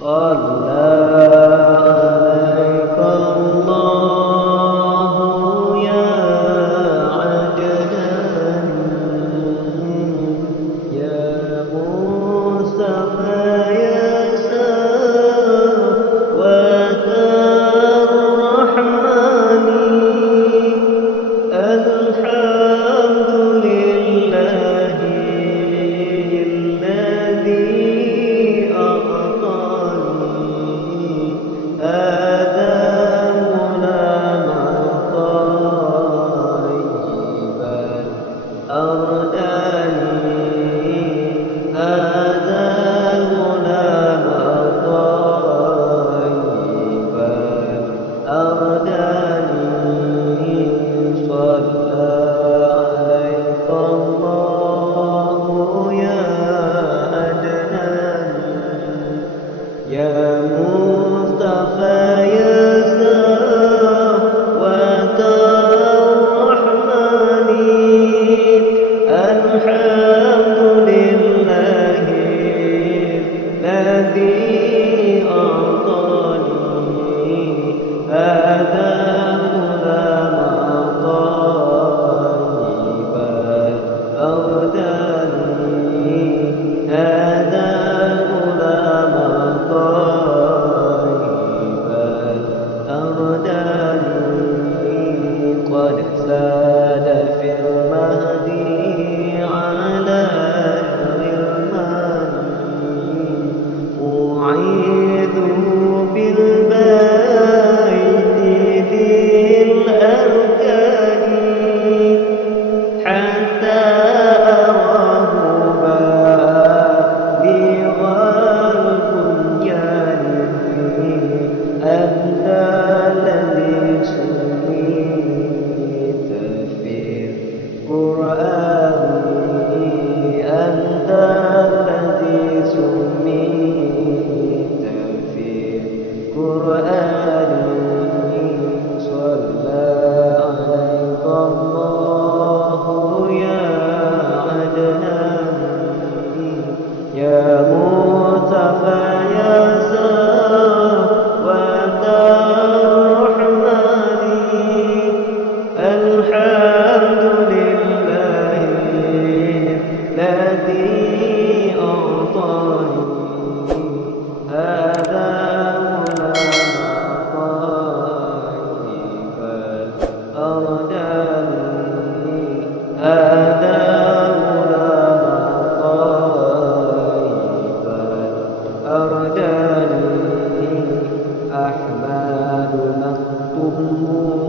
صلى عليك الله يا عدنان يا مصطفى يا سواد الرحمن الحمد لله الذي أعطاني هذا المنام طيبا أرداني هذا المنام طيبا أرداني صلى عليك الله يا عدنان يا مصطفى يا سواد الرحمن الحمد لله الذي أعطاني هذا المنام طيبا أرداني هذا المنام طيبا أرداني قد زاد في المهدي على الغرمان أعيذ بالبيت ذي الأركان حتى أراه بالغ البنيان أنت الذي سميت في القرآن أنت الذي سميت في القرآن صلى عليك الله يا عدنان يا مصطفى يا سواد الرحمن الحمد لله الذي أعطاني هذا طيبا أرداني هذا طيبا أرداني أحمد مكتوم